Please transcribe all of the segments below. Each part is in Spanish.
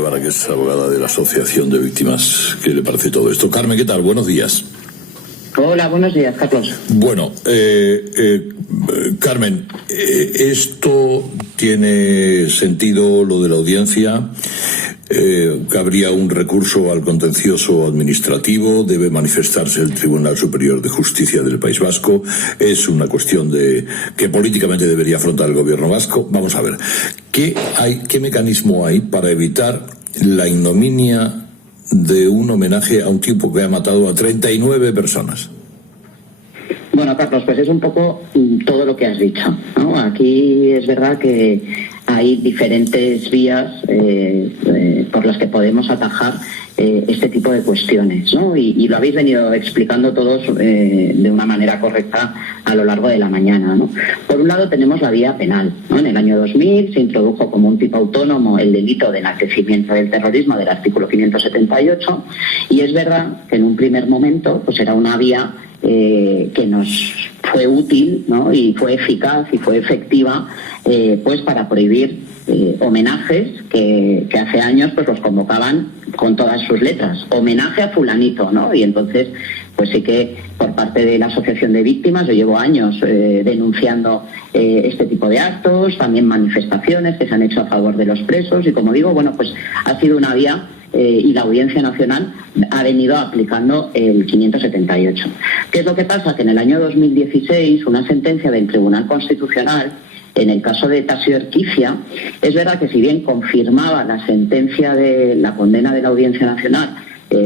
Guevara, que es abogada de la Asociación de Víctimas. ¿Qué le parece todo esto? Carmen, ¿qué tal? Buenos días. Hola, buenos días, Carlos. Bueno, Carmen, ¿esto tiene sentido, lo de la audiencia? ¿Cabría un recurso al contencioso administrativo? ¿Debe manifestarse el Tribunal Superior de Justicia del País Vasco? ¿Es una cuestión que políticamente debería afrontar el gobierno vasco? Vamos a ver, ¿qué mecanismo hay para evitar la ignominia de un homenaje a un tipo que ha matado a 39 personas? Bueno, Carlos, pues es un poco todo lo que has dicho, ¿no? Aquí es verdad que hay diferentes vías por las que podemos atajar este tipo de cuestiones, ¿no? Y lo habéis venido explicando todos de una manera correcta a lo largo de la mañana, ¿no? Por un lado tenemos la vía penal, ¿no? En el año 2000 se introdujo como un tipo autónomo el delito de enaltecimiento del terrorismo del artículo 578, y es verdad que en un primer momento pues era una vía que nos fue útil, ¿no? Y fue eficaz y fue efectiva pues para prohibir homenajes que hace años pues los convocaban con todas sus letras, homenaje a fulanito, ¿no? Y entonces pues sí que por parte de la Asociación de Víctimas yo llevo años denunciando este tipo de actos, también manifestaciones que se han hecho a favor de los presos, y como digo, bueno, pues ha sido una vía y la Audiencia Nacional ha venido aplicando el 578. ¿Qué es lo que pasa? Que en el año 2016 una sentencia del Tribunal Constitucional, en el caso de Tasio Erquicia, es verdad que si bien confirmaba la sentencia de la condena de la Audiencia Nacional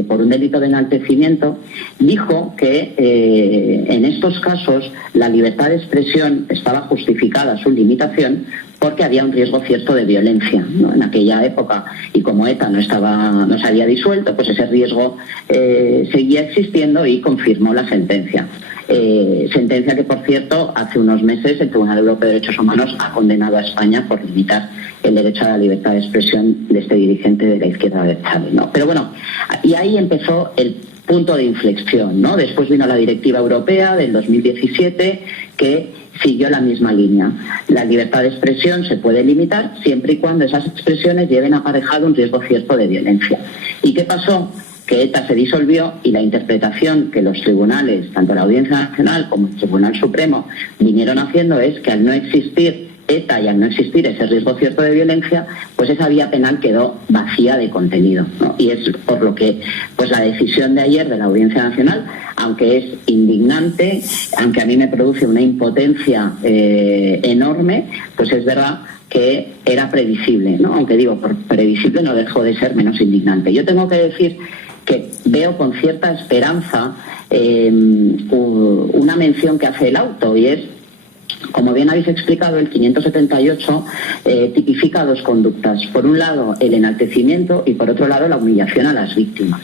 por un delito de enaltecimiento, dijo que en estos casos la libertad de expresión estaba justificada su limitación porque había un riesgo cierto de violencia, ¿no? En aquella época, y como ETA no se había disuelto, pues ese riesgo seguía existiendo, y confirmó la sentencia. Sentencia que, por cierto, hace unos meses el Tribunal Europeo de Derechos Humanos ha condenado a España por limitar el derecho a la libertad de expresión de este dirigente de la izquierda abertzale, ¿no? Pero bueno, y ahí empezó el punto de inflexión, ¿no? Después vino la Directiva Europea del 2017 que siguió la misma línea. La libertad de expresión se puede limitar siempre y cuando esas expresiones lleven aparejado un riesgo cierto de violencia. ¿Y qué pasó? Que ETA se disolvió, y la interpretación que los tribunales, tanto la Audiencia Nacional como el Tribunal Supremo, vinieron haciendo es que al no existir ETA y al no existir ese riesgo cierto de violencia, pues esa vía penal quedó vacía de contenido, ¿no? Y es por lo que pues la decisión de ayer de la Audiencia Nacional, aunque es indignante, aunque a mí me produce una impotencia enorme, pues es verdad que era previsible, ¿no? Aunque digo, por previsible no dejó de ser menos indignante. Yo tengo que decir que veo con cierta esperanza una mención que hace el auto, y es, como bien habéis explicado, el 578 tipifica dos conductas. Por un lado, el enaltecimiento, y por otro lado, la humillación a las víctimas.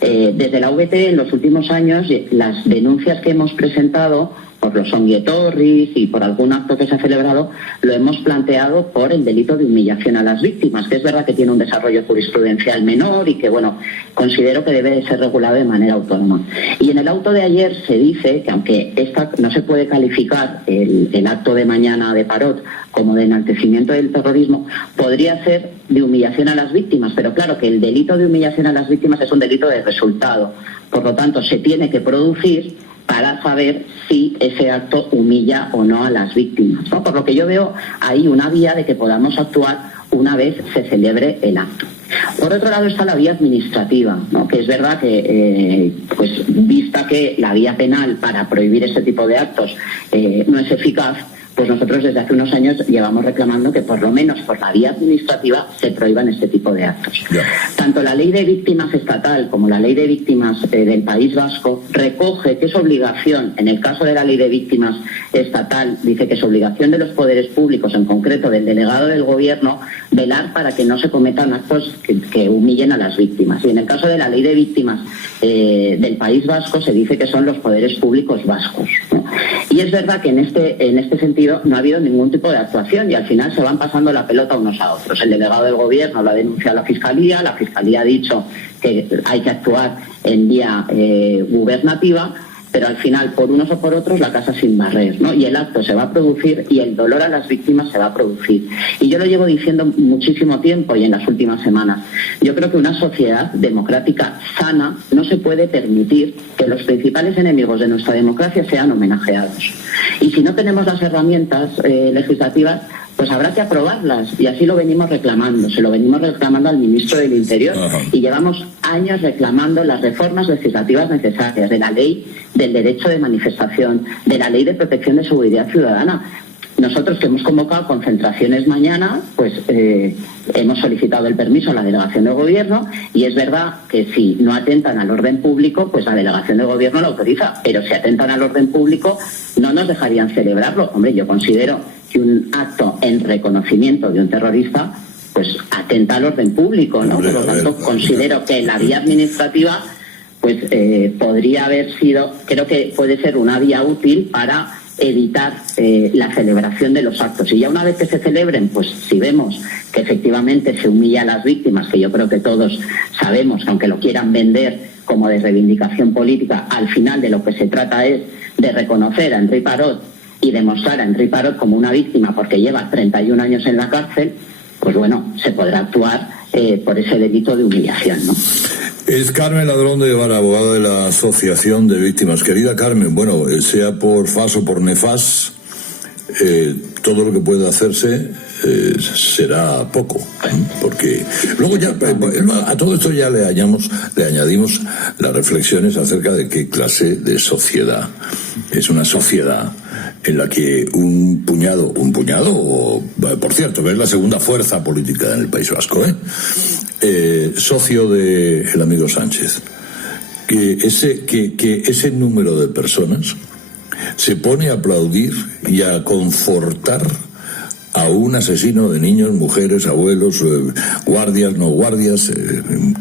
Desde la VT, en los últimos años, las denuncias que hemos presentado por los onguietorris y por algún acto que se ha celebrado, lo hemos planteado por el delito de humillación a las víctimas, que es verdad que tiene un desarrollo jurisprudencial menor y que, bueno, considero que debe de ser regulado de manera autónoma. Y en el auto de ayer se dice que, aunque esta no se puede calificar el acto de mañana de Parot como de enaltecimiento del terrorismo, podría ser de humillación a las víctimas, pero claro que el delito de humillación a las víctimas es un delito de resultado. Por lo tanto, se tiene que producir para saber si ese acto humilla o no a las víctimas, ¿no? Por lo que yo veo ahí una vía de que podamos actuar una vez se celebre el acto. Por otro lado está la vía administrativa, ¿no? Que es verdad que, pues vista que la vía penal para prohibir este tipo de actos no es eficaz, pues nosotros desde hace unos años llevamos reclamando que por lo menos por la vía administrativa se prohíban este tipo de actos. Tanto la Ley de Víctimas estatal como la Ley de Víctimas del País Vasco recoge que es obligación, en el caso de la Ley de Víctimas estatal, dice que es obligación de los poderes públicos, en concreto del delegado del Gobierno, velar para que no se cometan actos que humillen a las víctimas. Y en el caso de la Ley de Víctimas del País Vasco se dice que son los poderes públicos vascos, ¿no? Y es verdad que en este sentido no ha habido ningún tipo de actuación, y al final se van pasando la pelota unos a otros. El delegado del Gobierno lo ha denunciado a la Fiscalía ha dicho que hay que actuar en vía gubernativa, pero al final, por unos o por otros, la casa sin barrer, ¿no? Y el acto se va a producir y el dolor a las víctimas se va a producir. Y yo lo llevo diciendo muchísimo tiempo y en las últimas semanas. Yo creo que una sociedad democrática sana no se puede permitir que los principales enemigos de nuestra democracia sean homenajeados. Y si no tenemos las herramientas legislativas, pues habrá que aprobarlas, y así lo venimos reclamando. Se lo venimos reclamando al ministro del Interior. Ajá. Y llevamos años reclamando las reformas legislativas necesarias de la ley del derecho de manifestación, de la ley de protección de seguridad ciudadana. Nosotros, que hemos convocado concentraciones mañana, pues hemos solicitado el permiso a la delegación de gobierno, y es verdad que si no atentan al orden público, pues la delegación de gobierno lo autoriza, pero si atentan al orden público no nos dejarían celebrarlo. Hombre, yo considero que un acto en reconocimiento de un terrorista pues atenta al orden público, ¿no? Por lo tanto, considero que la vía administrativa pues podría haber sido, creo que puede ser una vía útil para evitar la celebración de los actos. Y ya una vez que se celebren, pues si vemos que efectivamente se humilla a las víctimas, que yo creo que todos sabemos, aunque lo quieran vender como de reivindicación política, al final de lo que se trata es de reconocer a Henri Parot y demostrar a Henri Parot como una víctima porque lleva 31 años en la cárcel, pues bueno, se podrá actuar por ese delito de humillación, ¿no? Es Carmen Ladrón de Guevara, abogada de la Asociación de Víctimas. Querida Carmen, bueno, sea por FAS o por NEFAS, todo lo que pueda hacerse será poco, porque luego ya a todo esto ya le añadimos las reflexiones acerca de qué clase de sociedad es una sociedad en la que un puñado, por cierto, es la segunda fuerza política en el País Vasco, socio de el amigo Sánchez, que ese número de personas se pone a aplaudir y a confortar a un asesino de niños, mujeres, abuelos, guardias, no guardias,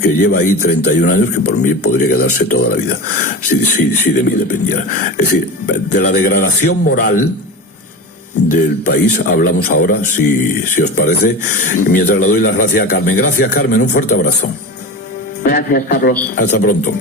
que lleva ahí 31 años, que por mí podría quedarse toda la vida, si de mí dependiera. Es decir, de la degradación moral del país hablamos ahora, si os parece, mientras le doy las gracias a Carmen. Gracias, Carmen, un fuerte abrazo. Gracias, Carlos. Hasta pronto.